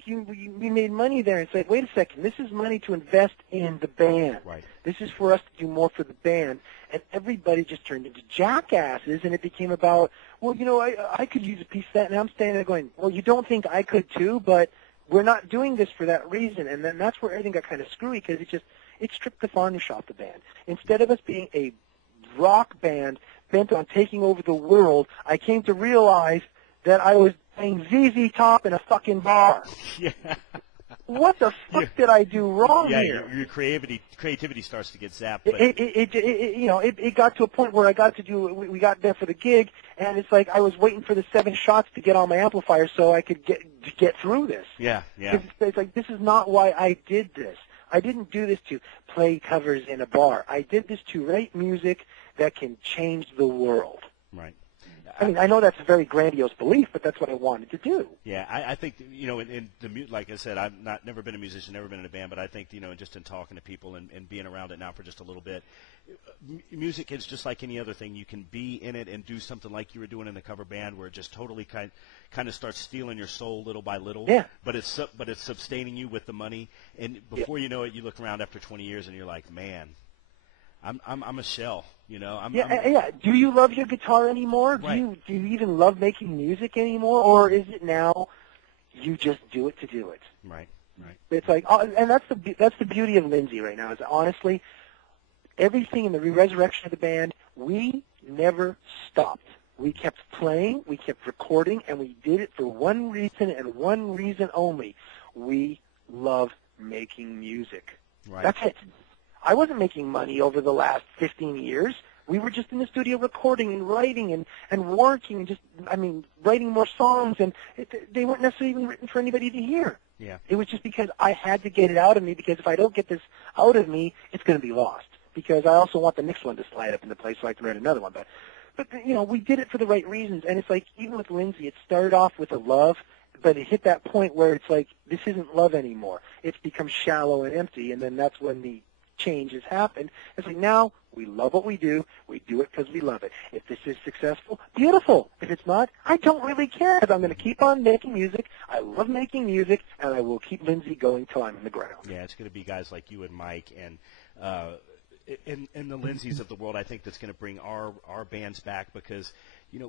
think we made money there. It's like, wait a second, this is money to invest in the band. Right. This is for us to do more for the band. And everybody just turned into jackasses, and it became about, well, I could use a piece of that, and I'm standing there going, well, you don't think I could too, but we're not doing this for that reason. And then that's where everything got kind of screwy, because it stripped the varnish off the band. Instead of us being a rock band bent on taking over the world, I came to realize that I was playing ZZ Top in a fucking bar. Yeah. What the fuck did I do wrong here? Your creativity starts to get zapped. But It got to a point where we got there for the gig, and it's like I was waiting for the 7 shots to get on my amplifier so I could get through this. Yeah. It's like, this is not why I did this. I didn't do this to play covers in a bar. I did this to write music that can change the world. Right. I mean, I know that's a very grandiose belief, but that's what I wanted to do. Yeah, I think, like I said, I've never been a musician, never been in a band, but I think, just in talking to people and being around it now for just a little bit, music is just like any other thing. You can be in it and do something like you were doing in the cover band, where it just totally kind of starts stealing your soul little by little. Yeah. But it's sustaining you with the money, and before you know it, you look around after 20 years and you're like, man, I'm a shell, Yeah. Do you love your guitar anymore? Right. Do you even love making music anymore, or is it now you just do it to do it? Right. It's like, and that's the beauty of Lynzee right now. Is honestly, everything in the resurrection of the band, we never stopped. We kept playing, we kept recording, and we did it for one reason and one reason only. We love making music. Right. That's it. I wasn't making money over the last 15 years. We were just in the studio recording and writing and working and writing more songs, and they weren't necessarily even written for anybody to hear. Yeah. It was just because I had to get it out of me, because if I don't get this out of me, it's going to be lost. Because I also want the next one to slide up into place so I can write another one. But we did it for the right reasons, and it's like, even with Lynzee, it started off with a love, but it hit that point where it's like, this isn't love anymore. It's become shallow and empty, and then that's when the change has happened. It's like, now we love what we do it because we love it. If this is successful, beautiful. If it's not, I don't really care, because I'm going to keep on making music. I love making music, and I will keep Lynzee going till I'm in the ground. Yeah, it's going to be guys like you and Mike and the Lynzees of the world, I think, that's going to bring our bands back, because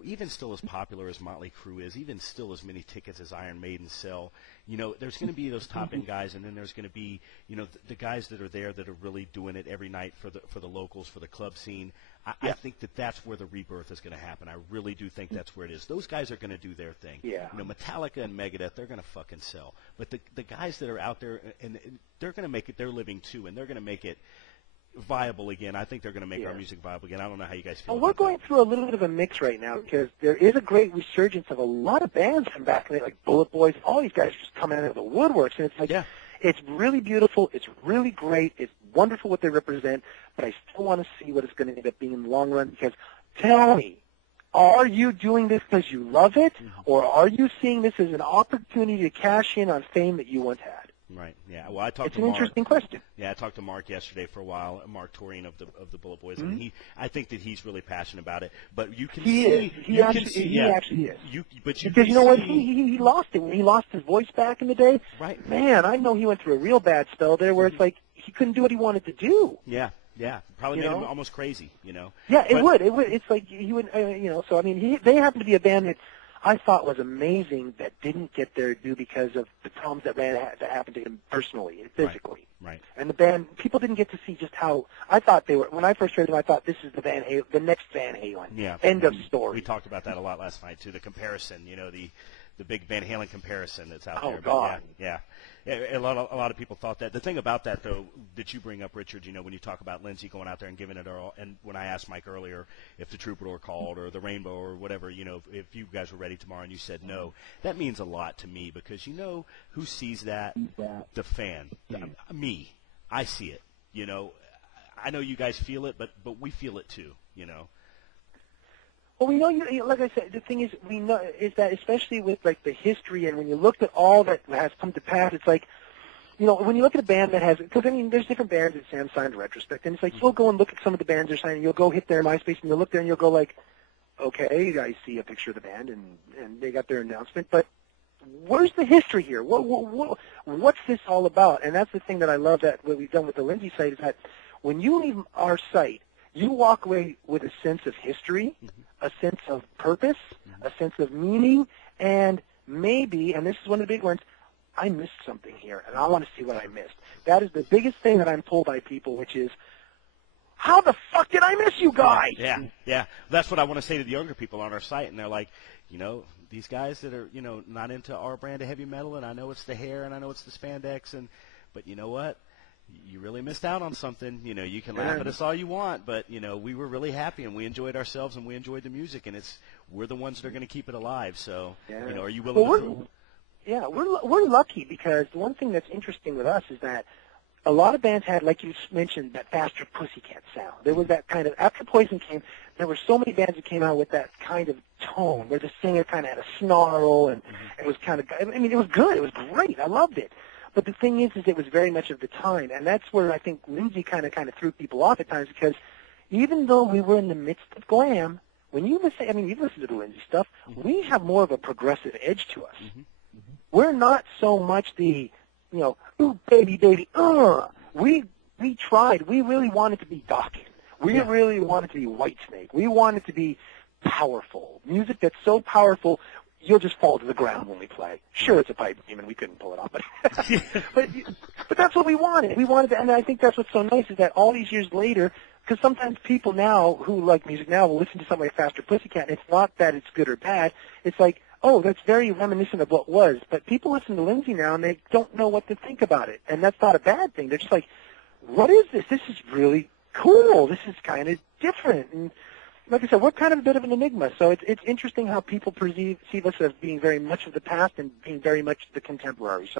even still as popular as Motley Crue is, even still as many tickets as Iron Maiden sell, there's going to be those top-end guys, and then there's going to be, the guys that are there that are really doing it every night for the locals, for the club scene. I think that's where the rebirth is going to happen. I really do think that's where it is. Those guys are going to do their thing. Yeah. Metallica and Megadeth, they're going to fucking sell. But the guys that are out there, and they're going to make it their living too, and they're going to make it viable again. I think they're going to make our music viable again. I don't know how you guys feel. Well, we're going through a little bit of a mix right now, because there is a great resurgence of a lot of bands from back in the day, like Bullet Boys. All these guys just coming out of the woodworks, and it's like, it's really beautiful. It's really great. It's wonderful what they represent, but I still want to see what it's going to end up being in the long run, because tell me, are you doing this because you love it, or are you seeing this as an opportunity to cash in on fame that you once had? Right. Yeah. Well, I talked it's to an Mark. Interesting question. Yeah, I talked to Mark yesterday for a while. Mark Torian of the Bullet Boys, and I think that he's really passionate about it. But you can see he actually is. Because you know what? He lost it when he lost his voice back in the day. Right. Man, I know he went through a real bad spell there, where it's like he couldn't do what he wanted to do. Yeah. Probably made him almost crazy. Yeah, it would. It's like he would. So I mean, they happen to be a band that I thought was amazing, that didn't get their due because of the problems that happened to him personally and physically. Right. And the band, people didn't get to see just how I thought they were. When I first heard them, I thought, this is the next Van Halen. Yeah. End of story. We talked about that a lot last night too. The comparison, the big Van Halen comparison that's out there. Oh God. Yeah. A lot of people thought that. The thing about that, though, that you bring up, Richard, when you talk about Lynzee going out there and giving it all, and when I asked Mike earlier if the Troubadour called or the Rainbow or whatever, if you guys were ready tomorrow and you said no, that means a lot to me, because who sees that? The fan. Me. I see it. I know you guys feel it, but we feel it too. Well, we know like I said, the thing is, we know is that, especially with like the history, and when you look at all that has come to pass, it's like, when you look at a band that has, because I mean, there's different bands that Sam signed in retrospect, and it's like, you'll go and look at some of the bands they're signing, you'll go hit their MySpace, and you'll look there and you'll go like, okay, I see a picture of the band, and they got their announcement, but where's the history here? What's this all about? And that's the thing that I love that what we've done with the Lynzee site is that when you leave our site, you walk away with a sense of history, a sense of purpose, a sense of meaning, and maybe, and this is one of the big ones, I missed something here, and I want to see what I missed. That is the biggest thing that I'm told by people, which is, how the fuck did I miss you guys? Yeah. That's what I want to say to the younger people on our site, and they're like, these guys that are, not into our brand of heavy metal, and I know it's the hair, and I know it's the spandex, but you know what? You really missed out on something. You can laugh at us all you want, but, we were really happy, and we enjoyed ourselves, and we enjoyed the music, and we're the ones that are going to keep it alive. So, are you willing to? Yeah, we're lucky because the one thing that's interesting with us is that a lot of bands had, like you mentioned, that faster Pussycat sound. There was that kind of, after Poison came, there were so many bands that came out with that kind of tone where the singer kind of had a snarl and it was kind of, it was good. It was great. I loved it. But the thing is it was very much of the time, and that's where I think Lynzee kind of threw people off at times because even though we were in the midst of glam, when you listen, you've listened to the Lynzee stuff, we have more of a progressive edge to us. We're not so much the, ooh, baby, we tried. We really wanted to be Dokken. We really wanted to be Whitesnake. We wanted to be powerful. Music that's so powerful, you'll just fall to the ground when we play. Sure, it's a pipe dream, and we couldn't pull it off, but that's what we wanted. We wanted to, and I think that's what's so nice is that all these years later, because sometimes people now who like music now will listen to something like Faster Pussycat, and it's not that it's good or bad. It's like, oh, that's very reminiscent of what was. But people listen to Lynzee now, and they don't know what to think about it. And that's not a bad thing. They're just like, what is this? This is really cool. This is kind of different. And like I said, we're kind of a bit of an enigma. So it's interesting how people perceive us as being very much of the past and being very much the contemporary. So